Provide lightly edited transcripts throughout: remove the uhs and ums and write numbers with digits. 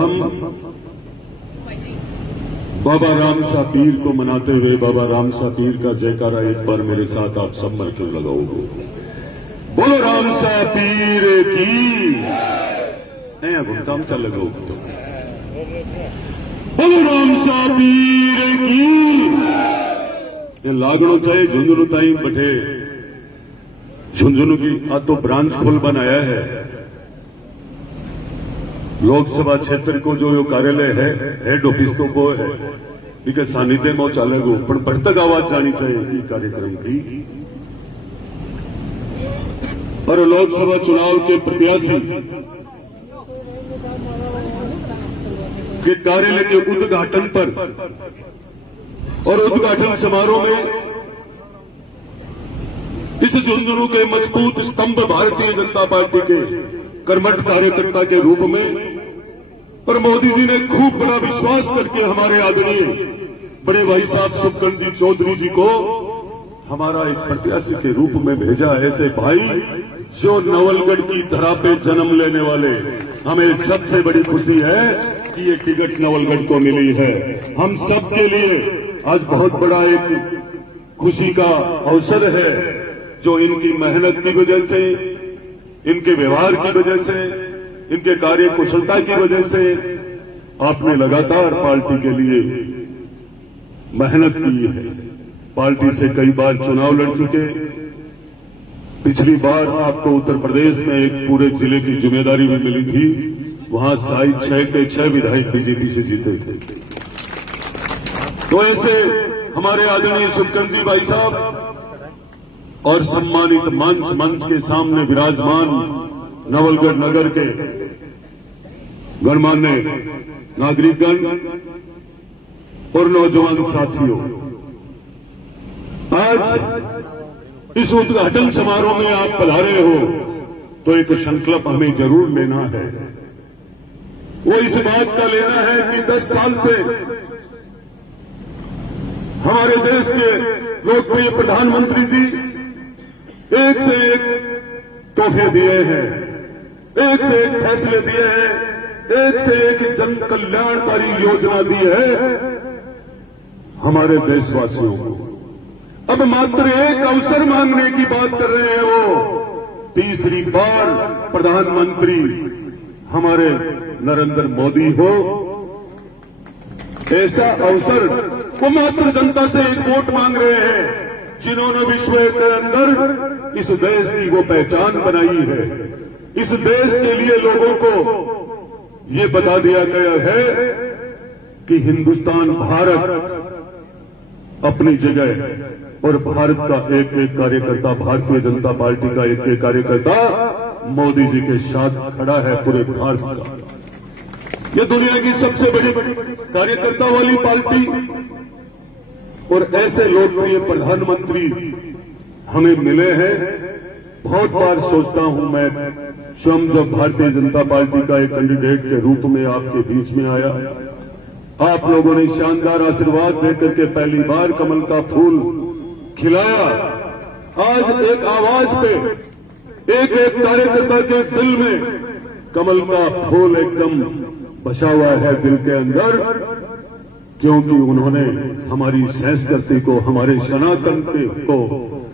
सर्वप्रथम बाबा रामसा पीर को मनाते हुए बाबा रामसा पीर का जयकारा एक बार मेरे साथ आप सब मिलकर लगाओगे। बोलो रामसा पीर की। नहीं भुगतान चल लगाओगे तो बोलो रामसा पीर की। ये लागणो चाहिए झुंझुनू ताई बठे झुंझुनू की आज तो ब्रांच खोल बनाया है। लोकसभा क्षेत्र को जो यो कार्यालय है हेड ऑफिस तो वो है इनके सानिध्य में चलेगो पर बढ़तक आवाज जानी चाहिए कार्यक्रम की। और लोकसभा चुनाव के प्रत्याशी के कार्यालय के उद्घाटन पर और उद्घाटन समारोह में इस झुंझुनू के मजबूत स्तंभ भारतीय जनता पार्टी के कर्मठ कार्यकर्ता के रूप में पर मोदी जी ने खूब बड़ा विश्वास करके हमारे आदरणीय बड़े भाई साहब सुखकंदी चौधरी जी को हमारा एक प्रत्याशी के रूप में भेजा। ऐसे भाई जो नवलगढ़ की धरा पे जन्म लेने वाले, हमें सबसे बड़ी खुशी है कि ये टिकट नवलगढ़ को मिली है। हम सबके लिए आज बहुत बड़ा एक खुशी का अवसर है जो इनकी मेहनत की वजह से, इनके व्यवहार की वजह से, इनके कार्य कुशलता की वजह से आपने लगातार पार्टी के लिए मेहनत की है। पार्टी से कई बार चुनाव लड़ चुके। पिछली बार आपको उत्तर प्रदेश में एक पूरे जिले की जिम्मेदारी भी मिली थी, वहां शायद 6 के 6 विधायक बीजेपी से जीते थे। तो ऐसे हमारे आदरणीय सुखकंदी भाई साहब और सम्मानित मंच के सामने विराजमान नवलगढ़ नगर के गणमान्य नागरिकगण और नौजवान साथियों, आज इस उद्घाटन समारोह में आप पधारे हो तो एक संकल्प हमें जरूर लेना है। वो इस बात का लेना है कि 10 साल से हमारे देश के लोकप्रिय प्रधानमंत्री जी एक से एक तोहफे दिए हैं, एक से एक फैसले दिए हैं, एक से एक जन कल्याणकारी योजना दी है हमारे देशवासियों को। अब मात्र एक अवसर मांगने की बात कर रहे हैं। वो तीसरी बार प्रधानमंत्री हमारे नरेंद्र मोदी हो, ऐसा अवसर वो मात्र जनता से एक वोट मांग रहे हैं जिन्होंने विश्व के अंदर इस देश की वो पहचान बनाई है। इस देश के लिए लोगों को ये बता दिया गया है कि हिंदुस्तान भारत अपनी जगह और भारत का एक एक कार्यकर्ता, भारतीय जनता पार्टी का एक एक कार्यकर्ता मोदी जी के साथ खड़ा है पूरे भारत का। ये दुनिया की सबसे बड़ी कार्यकर्ता वाली पार्टी और ऐसे लोकप्रिय प्रधानमंत्री हमें मिले हैं। बहुत बार सोचता हूं मैं स्वयं जब भारतीय जनता पार्टी का एक कैंडिडेट के रूप में आपके बीच में आया, आप लोगों ने शानदार आशीर्वाद देकर के पहली बार कमल का फूल खिलाया। आज एक आवाज पे एक एक कार्यकर्ता के दिल में कमल का फूल एकदम बसा हुआ है दिल के अंदर, क्योंकि उन्होंने हमारी संस्कृति को, हमारे सनातन को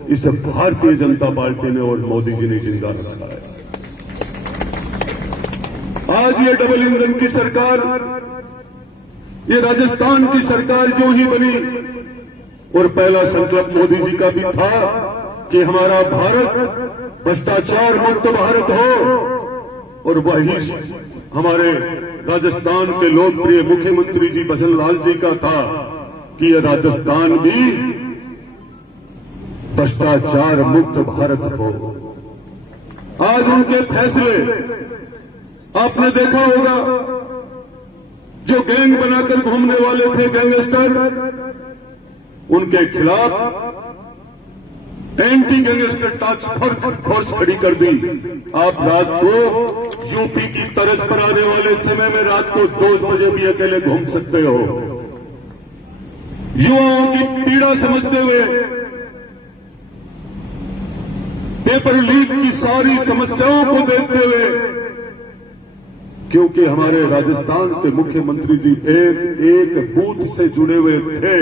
इस भारतीय जनता पार्टी ने और मोदी जी ने जिंदा रखा है। आज ये डबल इंजन की सरकार, ये राजस्थान की सरकार जो ही बनी और पहला संकल्प मोदी जी का भी था कि हमारा भारत भ्रष्टाचार मुक्त भारत हो, और वही हमारे राजस्थान के लोकप्रिय मुख्यमंत्री जी भजन लाल जी का था कि यह राजस्थान भी भ्रष्टाचार मुक्त भारत हो। आज उनके फैसले आपने देखा होगा, जो गैंग बनाकर घूमने वाले थे गैंगस्टर, उनके खिलाफ एंटी गैंगस्टर टास्क फोर्स खड़ी कर दी। आप रात को यूपी की तर्ज पर आने वाले समय में रात को 2 बजे भी अकेले घूम सकते हो। युवाओं की पीड़ा समझते हुए, पेपर लीक की सारी समस्याओं को देखते हुए क्योंकि हमारे राजस्थान के मुख्यमंत्री जी एक एक बूथ से जुड़े हुए थे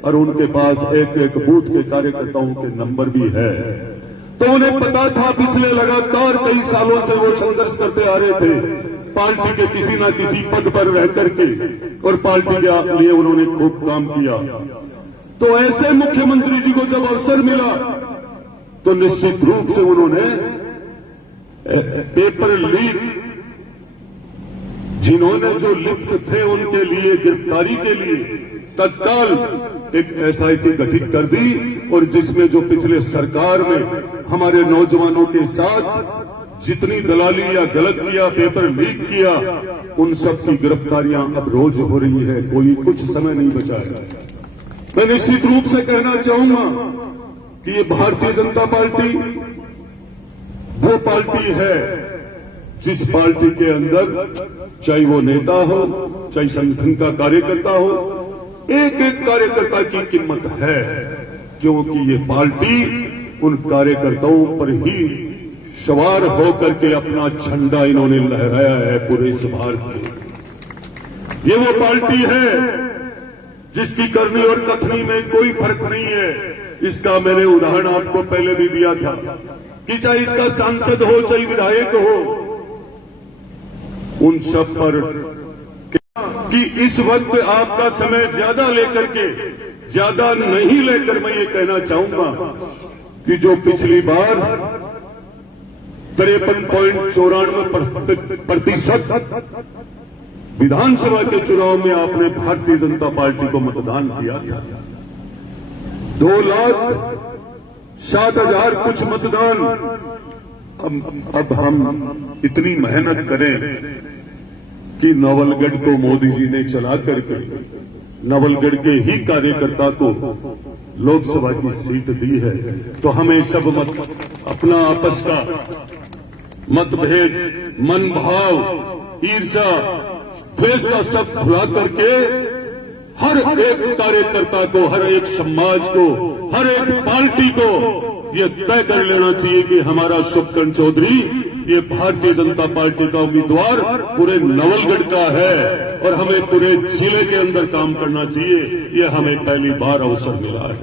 और उनके पास एक एक बूथ के कार्यकर्ताओं के नंबर भी है। तो उन्हें पता था, पिछले लगातार कई सालों से वो संघर्ष करते आ रहे थे पार्टी के किसी न किसी पद पर रह करके, और पार्टी के लिए उन्होंने खूब काम किया। तो ऐसे मुख्यमंत्री जी को जब अवसर मिला तो निश्चित रूप से उन्होंने पेपर लीक, जिन्होंने जो लिप्त थे उनके लिए गिरफ्तारी के लिए तत्काल एक एसआईटी गठित कर दी, और जिसमें जो पिछले सरकार में हमारे नौजवानों के साथ जितनी दलाली या गलत किया, पेपर लीक किया, उन सब की गिरफ्तारियां अब रोज हो रही है, कोई कुछ समय नहीं बचा है। मैं निश्चित रूप से कहना चाहूंगा कि ये भारतीय जनता पार्टी वो पार्टी है जिस पार्टी के अंदर चाहे वो नेता हो, चाहे संगठन का कार्यकर्ता हो, एक एक कार्यकर्ता की कीमत है, क्योंकि ये पार्टी उन कार्यकर्ताओं पर ही सवार होकर के अपना झंडा इन्होंने लहराया है पूरे इस भारत में। ये वो पार्टी है जिसकी करनी और कथनी में कोई फर्क नहीं है। इसका मैंने उदाहरण आपको पहले भी दिया था कि चाहे इसका सांसद हो, चाहे विधायक हो, उन सब पर कि इस वक्त आपका समय ज्यादा लेकर के, ज्यादा नहीं लेकर मैं ये कहना चाहूंगा कि जो पिछली बार 53.94% विधानसभा के चुनाव में आपने भारतीय जनता पार्टी को मतदान किया था, 2,07,000 कुछ मतदान। अब हम इतनी मेहनत करें कि नवलगढ़ को मोदी जी ने चला करके नवलगढ़ के ही कार्यकर्ता को लोकसभा की सीट दी है, तो हमें सब अपना आपस का मतभेद, मन भाव, ईर्ष्या, द्वेष का सब भुला करके हर एक कार्यकर्ता को, हर एक समाज को, हर एक पार्टी को ये तय कर लेना चाहिए कि हमारा शुभकरण चौधरी ये भारतीय जनता पार्टी का उम्मीदवार पूरे नवलगढ़ का है और हमें पूरे जिले के अंदर काम करना चाहिए। ये हमें पहली बार अवसर मिला है,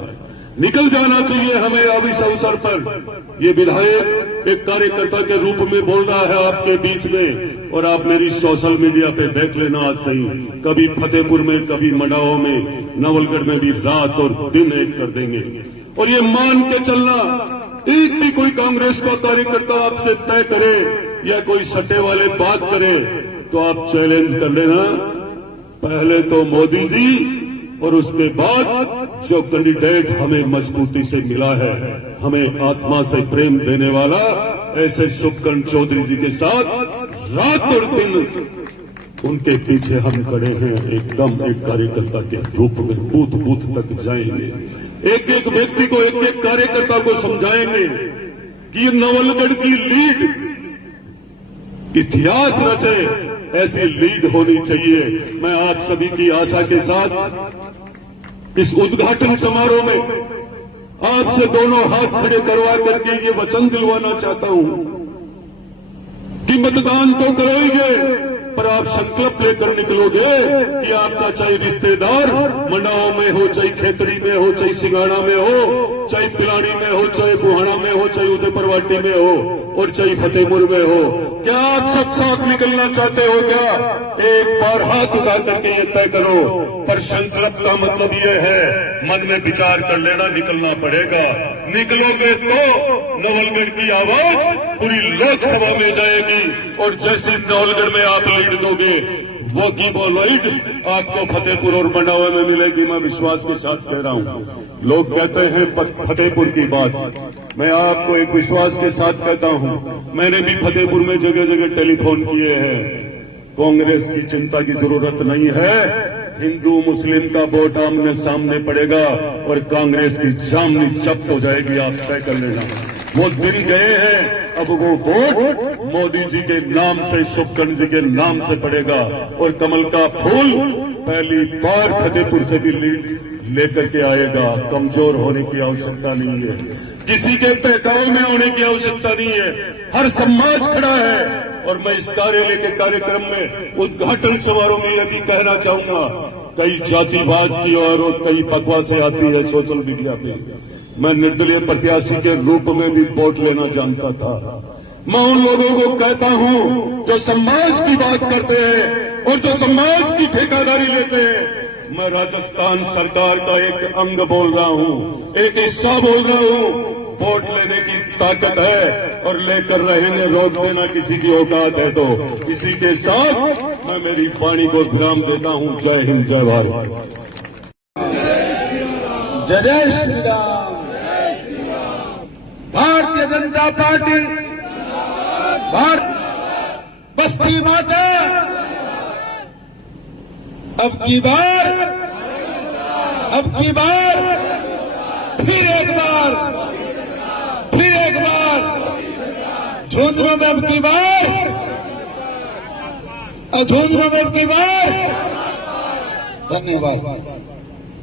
निकल जाना चाहिए हमें अब इस अवसर पर। ये विधायक एक कार्यकर्ता के रूप में बोल रहा है आपके बीच में, और आप मेरी सोशल मीडिया पे देख लेना आज सही, कभी फतेहपुर में, कभी मडाओ में, नवलगढ़ में भी रात और दिन एक कर देंगे। और ये मान के चलना, एक भी कोई कांग्रेस का कार्यकर्ता आपसे तय करे या कोई सट्टे वाले बात करे तो आप चैलेंज कर लेना, पहले तो मोदी जी और उसके बाद जो कैंडिडेट हमें मजबूती से मिला है, हमें आत्मा से प्रेम देने वाला, ऐसे शुभकरण चौधरी जी के साथ रात और दिन उनके पीछे हम खड़े हैं। एकदम एक कार्यकर्ता के रूप में बूथ बूथ तक जाएंगे, एक एक व्यक्ति को, एक एक कार्यकर्ता को समझाएंगे कि ये नवलगढ़ की लीड इतिहास रचे, ऐसी लीड होनी चाहिए। मैं आप सभी की आशा के साथ इस उद्घाटन समारोह में आपसे दोनों हाथ खड़े करवा करके ये वचन दिलवाना चाहता हूं कि मतदान तो करोगे, पर आप संकल्प लेकर निकलोगे कि आपका चाहे रिश्तेदार मंडाओं में हो, चाहे खेतड़ी में हो, चाहे सिंगाड़ा में हो, चाहे पिलानी में हो, चाहे बुहाना में हो, चाहे उदयपुरवाटी में हो और चाहे फतेहपुर में हो, क्या आप सब साथ निकलना चाहते हो? क्या एक बार हाथ उठा करके ये तय करो। पर संकल्प का मतलब ये है, मन में विचार कर लेना, निकलना पड़ेगा। निकलोगे तो नवलगढ़ की आवाज पूरी लोकसभा में जाएगी, और जैसे नवलगढ़ में आप लीड दोगे, वो की वो लीड आपको फतेहपुर और मंडावा में मिलेगी। मैं विश्वास के साथ कह रहा हूं। लोग कहते हैं फतेहपुर की बात, मैं आपको एक विश्वास के साथ कहता हूं, मैंने भी फतेहपुर में जगह जगह टेलीफोन किए हैं। कांग्रेस की चिंता की जरूरत नहीं है, हिंदू मुस्लिम का वोट आमने सामने पड़ेगा और कांग्रेस की जामनी जब्त हो जाएगी, आप तय कर लेना। वो दिन गए हैं, अब वो वोट मोदी जी के नाम से, शुभकरण जी के नाम से पड़ेगा, और कमल का फूल पहली बार फतेहपुर से भी लीड लेकर के आएगा। कमजोर होने की आवश्यकता नहीं है, किसी के बहकावे में होने की आवश्यकता नहीं है। हर समाज खड़ा है और मैं इस कार्यालय के कार्यक्रम में उद्घाटन समारोह में यह भी कहना चाहूंगा, कई जातिवाद की और कई बकवासें आती है सोशल मीडिया पे। मैं निर्दलीय प्रत्याशी के रूप में भी वोट लेना जानता था। मैं उन लोगों को कहता हूं जो समाज की बात करते हैं और जो समाज की ठेकेदारी लेते हैं। मैं राजस्थान सरकार का एक अंग बोल रहा हूं, एक हिस्सा बोल रहा हूं। वोट लेने की ताकत है और लेकर रहने रोक देना किसी की औकात है। तो इसी के साथ मैं मेरी वाणी को विराम देता हूं। जय हिंद, जय भारत। जय जय श्री राम। भारतीय जनता पार्टी, भारत बस्ती माता, अब की बार फिर एक बार झुंझुनू में अब की बार धन्यवाद।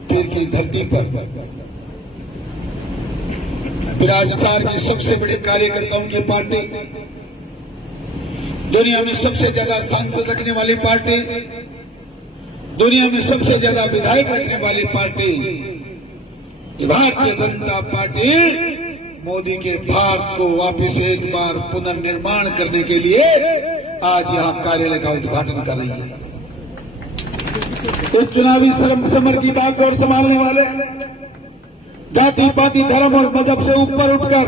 पीर की धरती पर विराजमान की सबसे बड़ी कार्यकर्ताओं की पार्टी, दुनिया में सबसे ज्यादा सांसद रखने वाली पार्टी, दुनिया में सबसे ज्यादा विधायक रखने वाली पार्टी भारतीय जनता पार्टी मोदी के भारत को वापस एक बार पुनर्निर्माण करने के लिए आज यहां कार्यालय का उद्घाटन कर रही है। इस चुनावी समर की बागडोर संभालने वाले जाति पाति धर्म और मजहब से ऊपर उठकर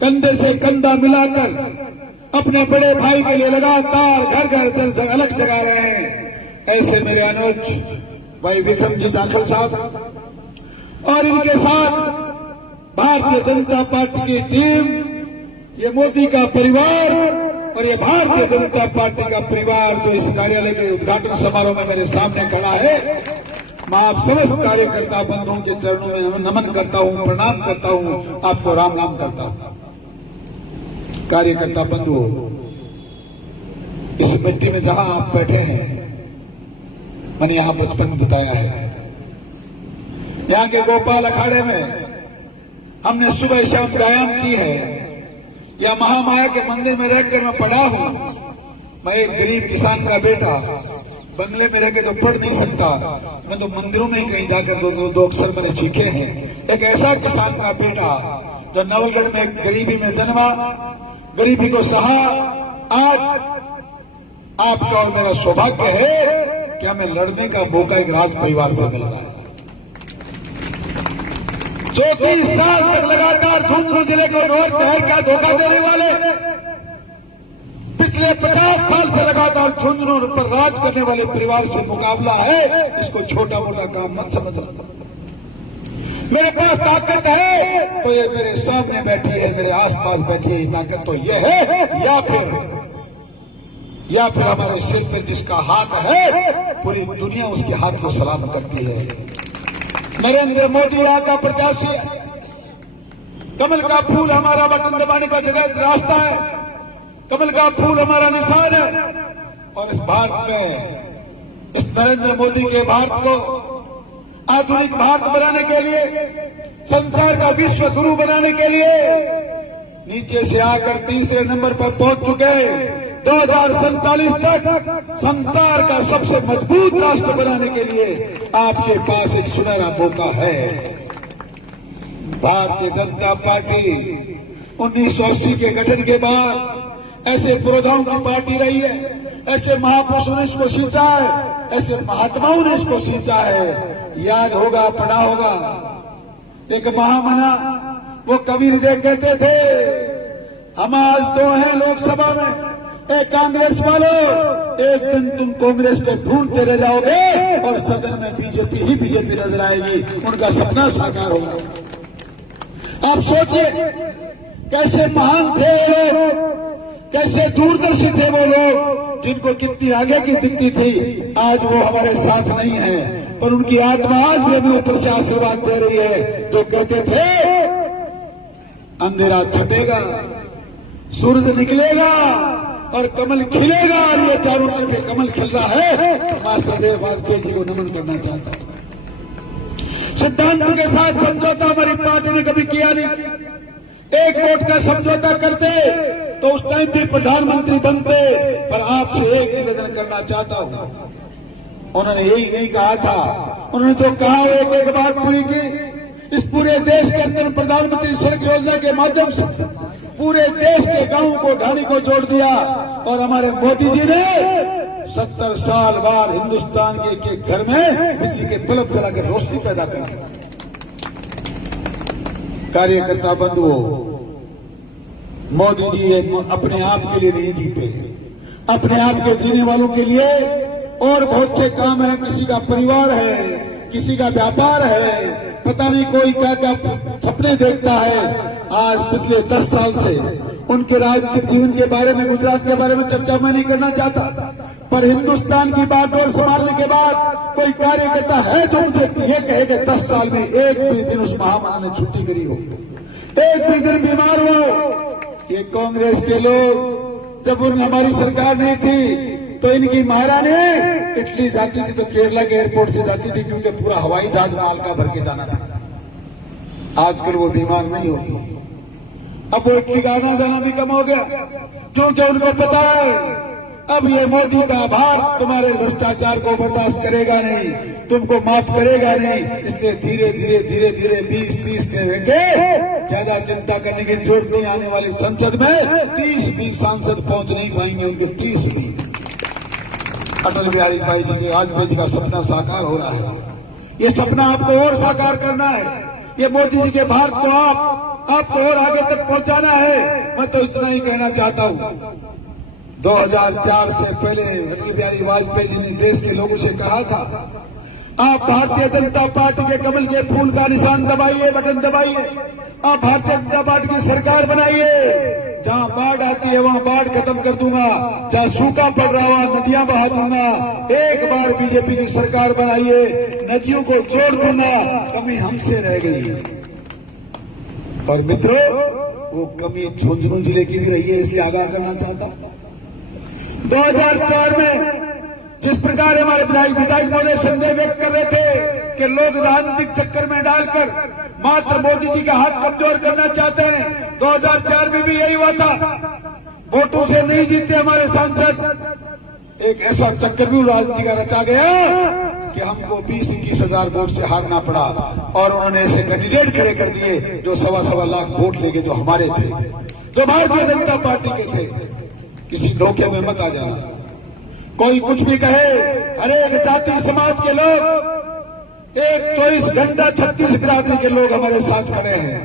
कंधे से कंधा मिलाकर अपने बड़े भाई के लिए लगातार घर घर अलग जगा रहे हैं, ऐसे मेरे अनुज भाई विक्रम जी जाखल साहब और इनके साथ भारतीय जनता पार्टी की टीम, ये मोदी का परिवार और ये भारतीय जनता पार्टी का परिवार जो इस कार्यालय के उद्घाटन समारोह में मेरे सामने खड़ा है। मैं आप समस्त कार्यकर्ता बंधुओं के चरणों में नमन करता हूं, प्रणाम करता हूं, आपको राम नाम करता हूं। कार्यकर्ता बंधुओं, इस मिट्टी में जहां आप बैठे हैं, मैंने यहां बचपन बिताया है। यहाँ के गोपाल अखाड़े में हमने सुबह शाम व्यायाम की है। या महामाया के मंदिर में रहकर मैं पढ़ा हूं। मैं एक गरीब किसान का बेटा, बंगले में रहकर तो पढ़ नहीं सकता, मैं तो मंदिरों में ही कहीं जाकर दो अक्षर मैंने सीखे हैं। एक ऐसा किसान का बेटा जो नवलगढ़ में गरीबी में जन्मा, गरीबी को सहा। आज आपका और मेरा सौभाग्य है कि हमें लड़ने का मौका एक राज परिवार से मिल रहा है। 34 साल तक लगातार झुंझुनू जिले को नोट नहर का धोखा देने वाले, पिछले 50 साल से लगातार झुंझुनू पर राज करने वाले परिवार से मुकाबला है। इसको छोटा मोटा काम मत समझना। मेरे पास ताकत है तो ये मेरे सामने बैठी है, मेरे आसपास बैठी है, ताकत तो ये है, या फिर हमारे सिर पर जिसका हाथ है पूरी दुनिया उसके हाथ को सलाम करती है। नरेंद्र मोदी यहाँ का प्रत्याशी है। कमल का फूल हमारा बटन दबाने का जगह रास्ता है। कमल का फूल हमारा निशान है। और इस भारत में, इस नरेंद्र मोदी के भारत को आधुनिक भारत बनाने के लिए, संसार का विश्व गुरु बनाने के लिए नीचे से आकर तीसरे नंबर पर पहुंच चुके। 2047 तक संसार का सबसे मजबूत राष्ट्र बनाने के लिए आपके पास एक सुनहरा मौका है। भारतीय जनता पार्टी 1980 के गठन के बाद ऐसे पुरोधाओं की पार्टी रही है, ऐसे महापुरुषों ने इसको सींचा है, ऐसे महात्माओं ने इसको सींचा है। याद होगा, पढ़ा होगा, एक महामना वो कबीर देव कहते थे, हम आज तो हैं लोकसभा में, कांग्रेस वालों, एक दिन तुम कांग्रेस को ढूंढते रह जाओगे और सदन में बीजेपी नजर आएगी। उनका सपना साकार होगा। आप सोचिए कैसे महान थे वो लोग, कैसे दूरदर्शी थे वो लोग, जिनको कितनी आगे की दिखती थी। आज वो हमारे साथ नहीं है, पर उनकी आत्मा आज भी हमें ऊपर से आशीर्वाद दे रही है। जो कहते थे अंधेरा छटेगा, सूरज निकलेगा और कमल खिलेगा, और ये चारों तरफ कमल खिल रहा है। मास्टर देव वाजपेयी जी को नमन करना चाहता हूं। सिद्धांत के साथ समझौता हमारी पार्टी ने कभी किया नहीं। एक वोट का समझौता करते तो उस टाइम भी प्रधानमंत्री बनते। पर आपसे एक निवेदन करना चाहता हूं, उन्होंने यही नहीं कहा था, उन्होंने जो कहा एक एक बात पूरी की। इस पूरे देश के अंदर प्रधानमंत्री सड़क योजना के माध्यम से पूरे देश के गांव को ढाणी को जोड़ दिया। और हमारे मोदी जी ने 70 साल बाद हिंदुस्तान के घर में बिजली के बल्ब जला के रोशनी पैदा कर दी। कार्यकर्ता बंधुओं, मोदी जी अपने आप के लिए नहीं जीते, अपने आप के जीने वालों के लिए और बहुत से काम है। किसी का परिवार है, किसी का व्यापार है, पता नहीं कोई क्या क्या सपने देखता है। आज पिछले 10 साल से उनके राजनीतिक जीवन के बारे में, गुजरात के बारे में चर्चा मैं नहीं करना चाहता, पर हिंदुस्तान की बागडोर संभालने के बाद कोई कार्यकर्ता है जो मुझे ये कहे कि 10 साल में एक भी दिन उस महामना ने छुट्टी करी हो, एक भी दिन बीमार हो। ये कांग्रेस के लोग, जब उन हमारी सरकार नहीं थी तो इनकी महारानी इटली जाती थी तो केरला के एयरपोर्ट से जाती थी, क्योंकि पूरा हवाई जहाज माल का भर के जाना था। आजकल वो बीमार नहीं होती। अब वो इटली का आना जाना भी कम हो गया, क्योंकि उनको पता है अब ये मोदी का भार तुम्हारे भ्रष्टाचार को बर्दाश्त करेगा नहीं, तुमको माफ करेगा नहीं। इसलिए धीरे धीरे धीरे धीरे 20-30 के ज्यादा चिंता करने की जरूरत नहीं। आने वाली संसद में 30 भी सांसद पहुंच नहीं पाएंगे, उनके 30 भी। अटल बिहारी भाई जी के वाजपेयी जी का सपना साकार हो रहा है। ये सपना आपको और साकार करना है। ये मोदी जी के भारत को आपको और आगे तक पहुंचाना है। मैं तो इतना ही कहना चाहता हूं, 2004 से पहले अटल बिहारी वाजपेयी जी ने देश के लोगों से कहा था, आप भारतीय जनता पार्टी के कमल के फूल का निशान दबाइए, बटन दबाइए, आप भारतीय जनता पार्टी की सरकार बनाइए। जहां बाढ़ आती है वहां बाढ़ खत्म कर दूंगा, जहां सूखा पड़ रहा वहां नदियां बहा दूंगा। एक बार बीजेपी की सरकार बनाइए, नदियों को जोड़ दूंगा। कमी हमसे रह गई। और मित्रों, वो कमी झुंझुनू जिले की भी रही है, इसलिए आगाह करना चाहता हूं। 2004 में जिस प्रकार हमारे विधायक महोदय संदेह व्यक्त कर रहे थे कि लोग राजनीतिक चक्कर में डालकर मात्र मोदी जी का हाथ कमजोर करना चाहते हैं, 2004 में भी यही हुआ था। वोटों से नहीं जीतते हमारे सांसद। एक ऐसा चक्कर भी राजनीति का रचा गया कि हमको 20-21 हजार वोट से हारना पड़ा। और उन्होंने ऐसे कैंडिडेट खड़े कर दिए जो 1.25 लाख वोट लेके, जो हमारे थे, जो भारतीय जनता पार्टी के थे। किसी धोखे में मत आ जाना। कोई कुछ भी कहे, हरेक जाति समाज के लोग, एक 24 घंटा 36 बिरादरी के लोग हमारे साथ खड़े हैं।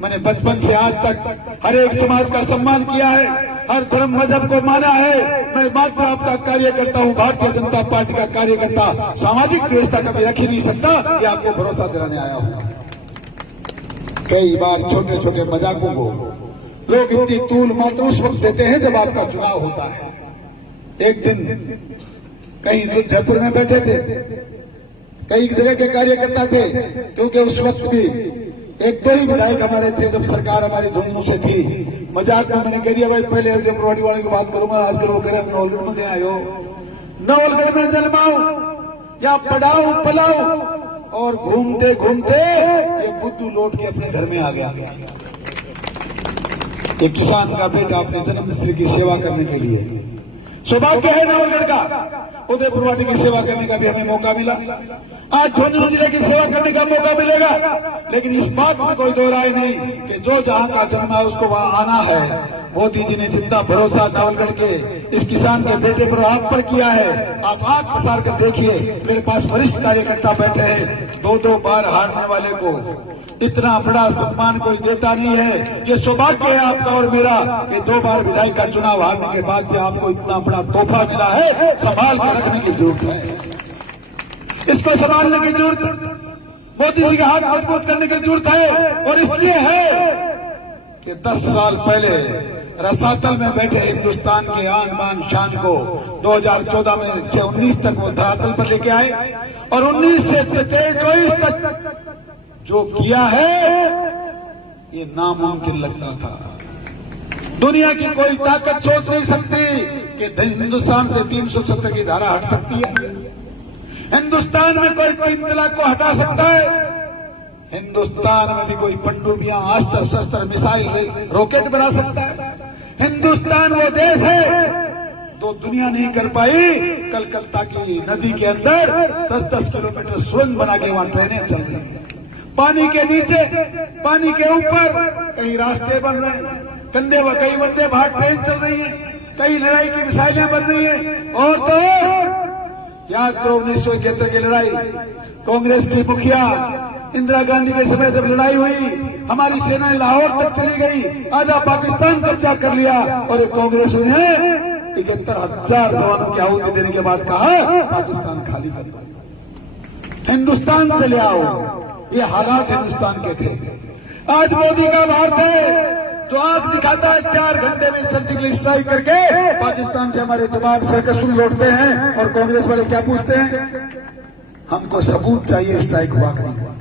मैंने बचपन से आज तक हर एक समाज का सम्मान किया है, हर धर्म मजहब को माना है। मैं मात्र आपका कार्यकर्ता हूं, भारतीय जनता पार्टी का कार्यकर्ता। सामाजिक व्यवस्था कभी रख ही नहीं सकता, ये आपको भरोसा दिलाने आया हूं। कई बार छोटे छोटे मजाकों को लोग इतनी तूल मात्र उस वक्त देते हैं जब आपका चुनाव होता है। एक दिन कहीं जयपुर में बैठे थे, कई जगह के कार्यकर्ता थे, क्योंकि उस वक्त भी 1-2 ही विधायक हमारे थे जब सरकार हमारी झुंझुनू से थी। मजाक में मैंने कह दिया, भाई पहले जयपुरवाड़ी वाले की बात करूंगा, आजकल वो कह रहे नवलगढ़ में आयो, नवलगढ़ में जन्माओ या पढ़ाओ पलाओ। और घूमते घूमते एक बुद्धू लौट के अपने घर में आ गया। एक किसान का बेटा अपने जन्मस्थली की सेवा करने के लिए, सौभाग्य है नवलगढ़ का, उदयपुर वाटी की सेवा करने का भी हमें मौका मिला। आज झुंझुनू जिले की सेवा करने का मौका मिलेगा। लेकिन इस बात में कोई दो राय नहीं कि जो जहां का जन्म है उसको वहां आना है। मोदी जी ने जितना भरोसा नवलगढ़ के इस किसान के बेटे पर आप पर किया है, आप आंख पसार कर देखिए। मेरे पास वरिष्ठ कार्यकर्ता बैठे हैं, 2-2 बार हारने वाले को इतना बड़ा सम्मान कोई देता नहीं है। ये सौभाग्य है आपका और मेरा कि 2 बार विधायक का चुनाव हारने के बाद भी आपको इतना बड़ा तोहफा मिला है। संभाल कर रखने की जरूरत है, इसको संभालने की जरूरत है, मोदी जी का हाथ मजबूत करने की जरूरत है। और इसलिए है कि 10 साल पहले रसातल में बैठे हिंदुस्तान के आन बान शान को 2014 में से 19 तक वो धरातल पर लेके आए। और 19 से 23-24 तक जो किया है ये नामुमकिन लगता था। दुनिया की कोई ताकत सोच नहीं सकती कि हिंदुस्तान से 370 की धारा हट सकती है। हिंदुस्तान में कोई 3 तलाक को हटा सकता है। हिंदुस्तान में भी कोई पनडुब्बियां, अस्त्र शस्त्र, मिसाइल, रॉकेट बना सकता है। हिंदुस्तान वो देश है तो दुनिया नहीं कर पाई। कलकत्ता की नदी के अंदर 10-10 किलोमीटर सुरंग बना के वहां ट्रेनें चल रही हैं। पानी के नीचे, पानी के ऊपर कई रास्ते बन रहे हैं, कई वंदे भारत ट्रेन चल रही है, कई लड़ाई की मिसाइलें बन रही हैं। और तो याद करो 1971 की लड़ाई, कांग्रेस की मुखिया इंदिरा गांधी के समय जब लड़ाई हुई, हमारी सेना लाहौर तक चली गई, आधा पाकिस्तान कब्जा कर लिया और कांग्रेस ने 71,000 जवानों की आहुति देने के बाद कहा पाकिस्तान खाली कर दो, हिंदुस्तान चले आओ। ये हालात हिंदुस्तान के थे। आज मोदी का भारत है जो आंख दिखाता है 4 घंटे में सर्जिकल स्ट्राइक करके पाकिस्तान से हमारे जवान सहकसूल लौटते हैं। और कांग्रेस वाले क्या पूछते हैं? हमको सबूत चाहिए स्ट्राइक हुआ कि नहीं हुआ।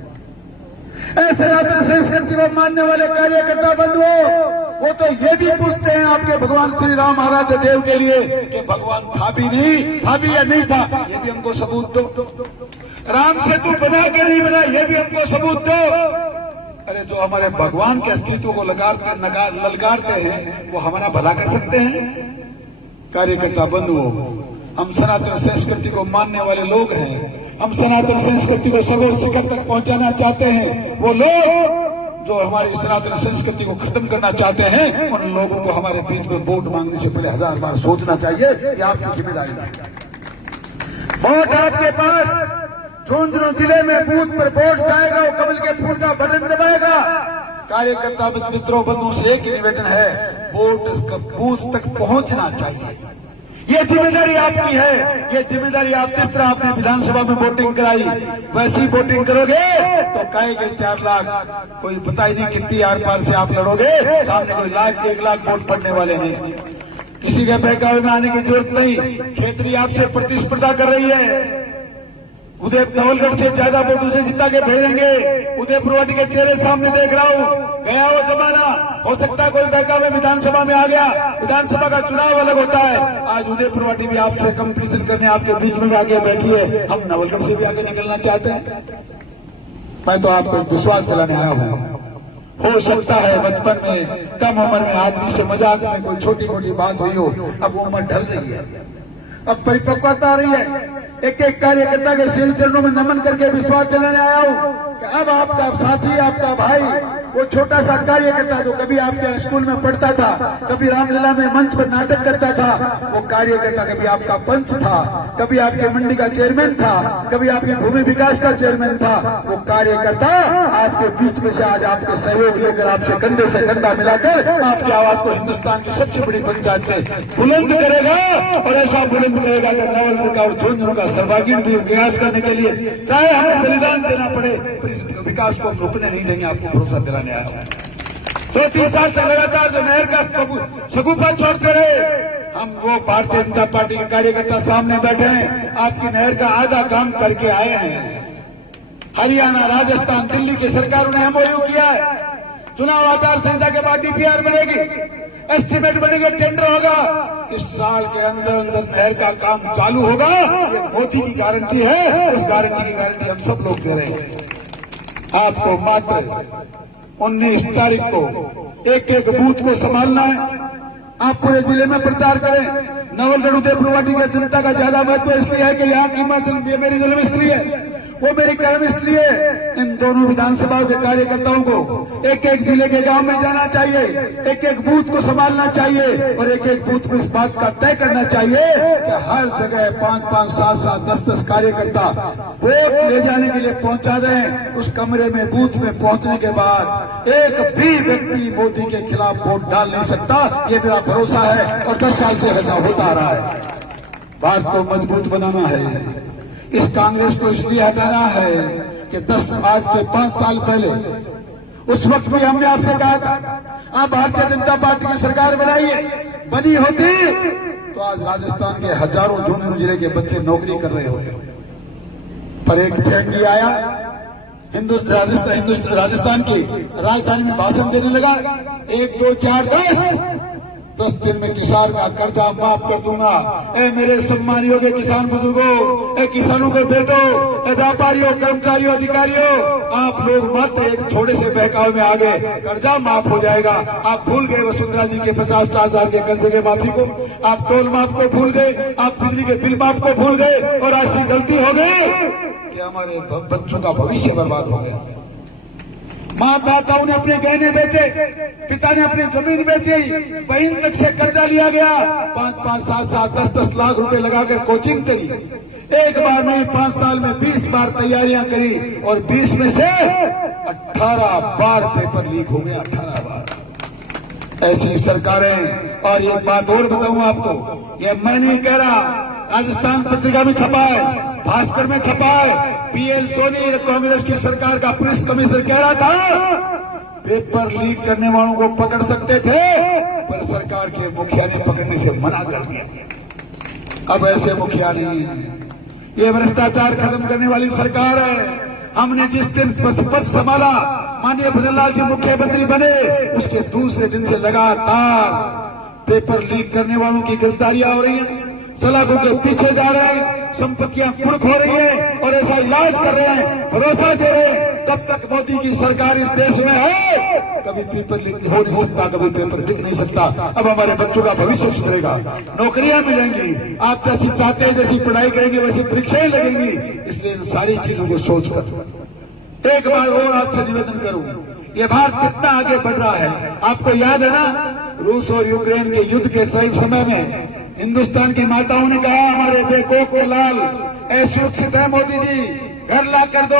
ऐसे सनातन संस्कृति को मानने वाले कार्यकर्ता बंधुओं, वो तो ये भी पूछते हैं आपके भगवान श्री राम आराध्य देव के लिए कि भगवान था भी या नहीं था, ये भी हमको सबूत दो। राम सेतु बना के नहीं बना, ये भी हमको सबूत दो। अरे जो हमारे भगवान के अस्तित्व को ललकारते हैं वो हमारा भला कर सकते हैं? कार्यकर्ता बंधुओं, हम सनातन संस्कृति को मानने वाले लोग हैं। हम सनातन संस्कृति को सर्वोच्च शिखर तक पहुंचाना चाहते हैं। वो लोग जो हमारी सनातन संस्कृति को खत्म करना चाहते हैं, उन लोगों को हमारे बीच में वोट मांगने से पहले 1000 बार सोचना चाहिए कि आपकी जिम्मेदारी है। वोट आपके पास झुंझुनू जिले में बूथ पर वोट जाएगा, वो कमल के फूल का बटन दबाएगा। कार्यकर्ता मित्रों बंधुओं से एक निवेदन है, वोट बूथ तक पहुंचना चाहिए। ये जिम्मेदारी आपकी है। ये जिम्मेदारी आप जिस तरह आपने विधानसभा में वोटिंग कराई वैसी वोटिंग करोगे तो कहे के 4 लाख, कोई पता ही नहीं कितनी आर पार से आप लड़ोगे, सामने कोई 1 लाख वोट पड़ने वाले नहीं। किसी के बहकावे में आने की जरूरत नहीं। खेतरी आपसे प्रतिस्पर्धा कर रही है। नवलगढ़ से ज्यादा वोट उसे जिता के भेजेंगे। उदयपुरवाटी के चेहरे सामने देख रहा हूँ। गया वो जमाना, हो सकता है कोई बहकावे विधानसभा में आ गया। विधानसभा का चुनाव अलग होता है। आज उदयपुरवाटी भी आपसे कंपटीशन करने आपके बीच में आके बैठी है। हम नवलगढ़ से भी आगे निकलना चाहते हैं। मैं तो आपको एक विश्वास दिलाने आया हूँ। हो सकता है बचपन में कम उम्र में आदमी से मजाक में कोई छोटी मोटी बात हुई हो, अब वो उम्र ढल रही है, अब परिपक्वता आ रही है। एक एक कार्यकर्ता के श्री चरणों में नमन करके विश्वास दिलाने आया हूँ कि अब आपका साथी, आपका भाई, वो छोटा सा कार्यकर्ता जो कभी आपके स्कूल में पढ़ता था, कभी रामलीला में मंच पर नाटक करता था, वो कार्यकर्ता कभी आपका पंच था, कभी आपके मंडी का चेयरमैन था, कभी आपके भूमि विकास का चेयरमैन था। वो कार्यकर्ता आपके बीच में से आज आपके सहयोग लेकर आपसे कंधे से कंधा मिलाकर आपकी आवाज को हिंदुस्तान की सबसे बड़ी पंचायत में बुलंद करेगा। और ऐसा बुलंद करेगा कि नवलगढ़ का और झुंझुनू का सर्वांगीण विकास करने के लिए चाहे हमें बलिदान देना पड़े, विकास को हम रुकने नहीं देंगे। आपको भरोसा दिलाने आया हूँ। 2-3 साल तक लगातार जो नहर का शगुफा छोड़ते रहे, हम वो भारतीय जनता पार्टी के कार्यकर्ता सामने बैठे हैं। आपकी नहर का आधा काम करके आए हैं। हरियाणा, राजस्थान, दिल्ली की सरकारों ने एमओयू किया है। चुनाव आचार संहिता के बाद डीपीआर बनेगी, एस्टीमेट बनेगा, टेंडर होगा। इस साल के अंदर नहर का काम चालू होगा। ये मोदी की गारंटी है। उस गारंटी की गारंटी हम सब लोग दे रहे हैं। आपको मात्र 19 तारीख को एक एक बूथ को संभालना है। आप पूरे जिले में प्रचार करें। नवलगढ़ उदयपुरवाटी की जनता का ज्यादा महत्व इसलिए है कि यहाँ की मेरी जन्मस्थली है, वो मेरी कर्मस्थली है। इन दोनों विधानसभाओं के कार्यकर्ताओं को एक एक जिले के गांव में जाना चाहिए, एक एक बूथ को संभालना चाहिए और एक एक बूथ में इस बात का तय करना चाहिए कि हर जगह 5-5, 7-7, 10-10 कार्यकर्ता वोट ले जाने के लिए पहुंचा दें। उस कमरे में, बूथ में पहुंचने के बाद एक भी व्यक्ति मोदी के खिलाफ वोट डाल नहीं सकता। ये मेरा भरोसा है और 10 साल से ऐसा होता आ रहा है। भारत को मजबूत बनाना है। इस कांग्रेस को इसलिए हटाना है कि आज के 5 साल पहले उस वक्त भी हमने आपसे कहा था आप भारतीय जनता पार्टी की सरकार बनाइए। बनी होती तो आज राजस्थान के हजारों झुंझुनू जिले के बच्चे नौकरी कर रहे होते। पर एक फेंगी आया, राजस्थान की राजधानी में भाषण देने लगा। 1, 2, 4, 10 10 दिन में किसान का कर्जा माफ कर दूंगा। ए मेरे सम्मानियों के किसान बुजुर्गों, ए किसानों के बेटों, ए व्यापारियों, कर्मचारियों, अधिकारियों, आप लोग मत एक थोड़े से बहकावे में आ गए, कर्जा माफ हो जाएगा। आप भूल गए वसुंधरा जी के 50,000 के कर्जे के माफी को, आप टोल माफ को भूल गए, आप बिजली के बिल माफ को भूल गए, और ऐसी गलती हो गई कि हमारे बच्चों का भविष्य बर्बाद हो गया। माँ माताओं ने अपने गहने बेचे, पिता ने अपनी जमीन बेची, बहन तक से कर्जा लिया गया, 5-5, 7-7, 10-10 लाख रुपए लगाकर कोचिंग करी। एक बार नहीं 5 साल में 20 बार तैयारियां करी, और 20 में से 18 बार पेपर लीक हो गया। 18 बार ऐसी सरकारें। और एक बात और बताऊं आपको, ये मैं नहीं कह रहा, राजस्थान पत्रिका में छपा है, भास्कर में छपा है। पीएल सोनी कांग्रेस की सरकार का पुलिस कमिश्नर कह रहा था पेपर लीक करने वालों को पकड़ सकते थे, पर सरकार के मुखिया ने पकड़ने से मना कर दिया। अब ऐसे मुखिया नहीं है, ये भ्रष्टाचार खत्म करने वाली सरकार है। हमने जिस दिन पद संभाला, माननीय भजनलाल जी मुख्यमंत्री बने, उसके दूसरे दिन से लगातार पेपर लीक करने वालों की गिरफ्तारियां हो रही हैं, सलाखों के पीछे जा रहे हैं, संपत्तियां कुर्क हो रही हैं, और ऐसा इलाज कर रहे हैं, भरोसा दे रहे हैं। तब तक मोदी की सरकार इस देश में है, कभी पेपर लीक हो नहीं सकता, कभी पेपर बिक नहीं सकता। अब हमारे बच्चों का भविष्य सुधरेगा, नौकरियां मिलेंगी, आप जैसी चाहते हैं जैसी पढ़ाई करेंगे वैसी परीक्षाएं लगेंगी। इसलिए इन सारी चीजों को सोचकर एक बार और आपसे निवेदन करूं, ये भारत कितना आगे बढ़ रहा है। आपको याद है ना, रूस और यूक्रेन के युद्ध के समय में हिंदुस्तान की माताओं ने कहा, हमारे बेकोक के लाल असुरक्षित है, मोदी जी घर ला कर दो।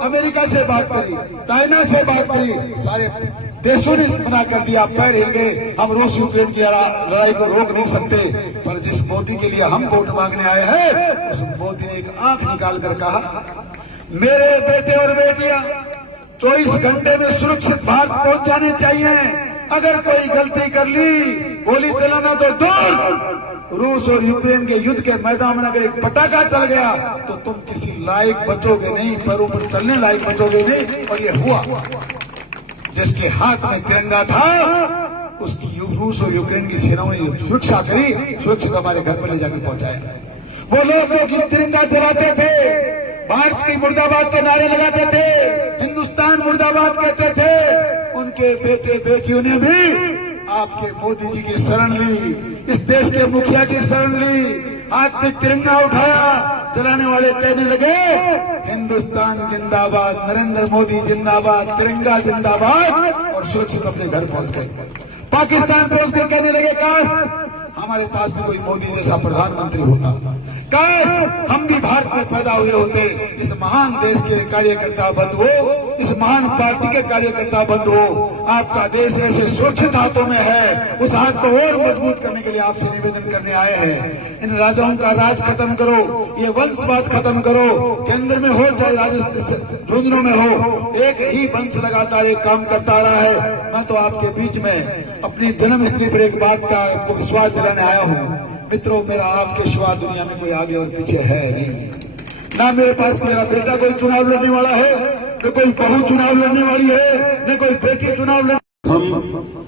अमेरिका से बात करी, चाइना से बात करी, सारे देशों ने मना कर दिया, पैर हिल गए। हम रूस यूक्रेन की लड़ाई को रोक नहीं सकते, पर जिस मोदी के लिए हम वोट मांगने आए हैं, उस मोदी ने एक आंख निकाल कर कहा, मेरे बेटे और बेटियां 24 घंटे में सुरक्षित भारत पहुंच जाने चाहिए। अगर कोई गलती कर ली, गोली चलाना तो दूर, रूस और यूक्रेन के युद्ध के मैदान में अगर एक पटाखा चल गया तो तुम किसी लायक बचोगे नहीं, पैरों पर चलने लायक बचोगे नहीं। और ये हुआ, जिसके हाथ में तिरंगा था उसकी रूस और यूक्रेन की सेनाओं ने सुरक्षा करी, सुरक्षित हमारे घर पर ले जाकर पहुंचाया। वो लोग जो तिरंगा चलाते थे, भारत की मुर्दाबाद के नारे लगाते थे, हिंदुस्तान मुर्दाबाद कहते थे, उनके बेटे बेटियों ने भी आपके मोदी जी की शरण ली, इस देश के मुखिया की शरण ली, हाथ में तिरंगा उठाया, चलाने वाले कहने लगे हिंदुस्तान जिंदाबाद, नरेंद्र मोदी जिंदाबाद, तिरंगा जिंदाबाद, और सुरक्षित अपने घर पहुंच गए। पाकिस्तान पहुंचकर कहने लगे काश हमारे पास भी कोई मोदी जैसा प्रधानमंत्री होता, काश हम भी भारत में पैदा हुए होते, इस महान देश के कार्यकर्ता बंद हो, इस महान पार्टी के कार्यकर्ता बंद हो। आपका देश ऐसे सुरक्षित हाथों में है, उस हाथ को और मजबूत करने के लिए आपसे निवेदन करने आए हैं। इन राजाओं का राज खत्म करो, ये वंशवाद खत्म करो, केंद्र में हो चाहे राज्यों में हो, एक ही वंश लगातार एक काम करता रहा है। मैं तो आपके बीच में अपनी जन्मस्थली पर एक बात का आपको विश्वास दिलाने आया हूँ, मित्रों, मेरा आपके सिवा दुनिया में कोई आगे और पीछे है नहीं। ना मेरे पास मेरा बेटा कोई चुनाव लड़ने वाला है, न कोई बहू चुनाव लड़ने वाली है, न कोई बेटी चुनाव लड़ने। हम